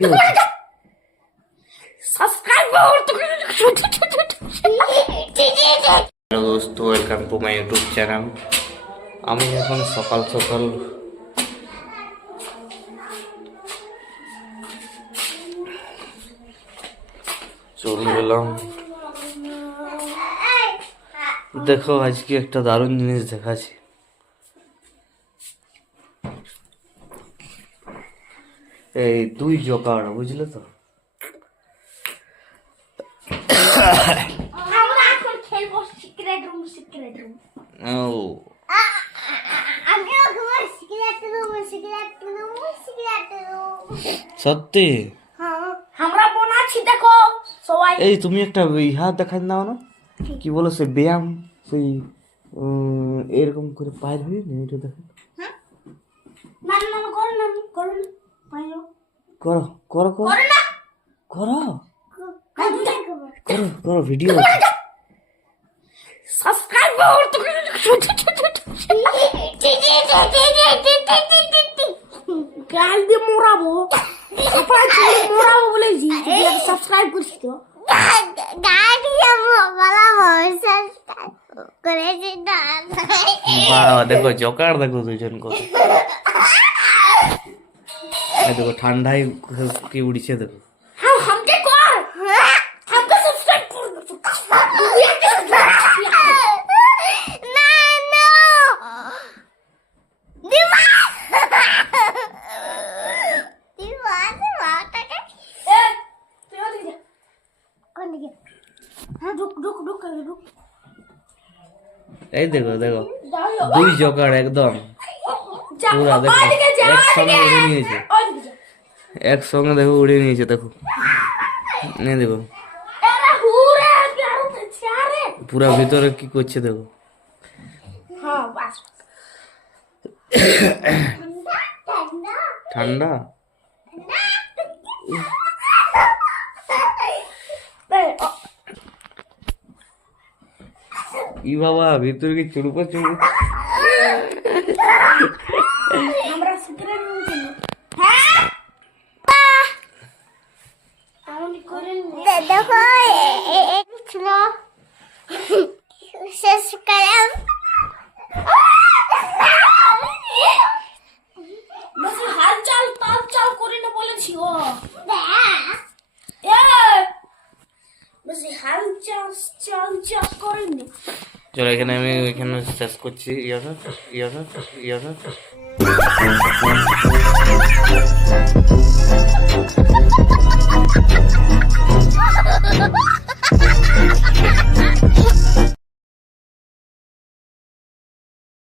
Hello দোস্ত, welcome to my YouTube channel. আমি এখন সকাল সকাল চলে গেলাম। দেখো আজকে একটা দারুণ জিনিস দেখাচ্ছি। এই দুই জোকার, বুঝলে তো? আমরা এখন খেলবো সিক্রেট রুম। ও আমিও ঘুমাই সিক্রেট রুম। সত্যি? হ্যাঁ, আমরা বানাচ্ছি, দেখো সবাই। এই তুমি একটা ইহা দেখাই দাও না, কি বলো সে ব্যায়াম, সেই এরকম করে পায়ের হয়ে না, এটা দেখো। না করো না পাইও করো করো করো করো না করো আমি দেখবো। করো করো ভিডিও সাবস্ক্রাইব করো তো। গাল দিয়ে মোড়াবো, মোড়াবো বলেছি। সাবস্ক্রাইব করিস তো। বাহ, দেখো জোকার, দেখো দুজন কত। এই দেখো ঠান্ডায় কি উড়ছে, দেখো। हमके कर, हमको सब्सक्राइब कर दो। ना दीवार तक ए तू दिख जा कौन दिख गया? हां रुक এই দেখো দেখো দুই জোকার একদম পুরা, দেখো একসঙ্গে উড়ে নিয়েছে, একসঙ্গে দেখো উড়ে নিয়েছে, দেখো এই দেখো अरे हुरे प्यारो तो चारे। পুরা ভিতরে কি করছে দেখো। हां बस ঠান্ডা ই বাবা, ভিতরে কি চুড়ুপা हमरा सिक्रेट रूम के हां আমি করেন দেখো এক ছিল সাবস্ক্রাইব বস হালচাল তালচাল করে না বলেছি ও বস হালচাল চাল করে না। চলো এখানে আমি এখানে শেষ করছি। ইয়াটা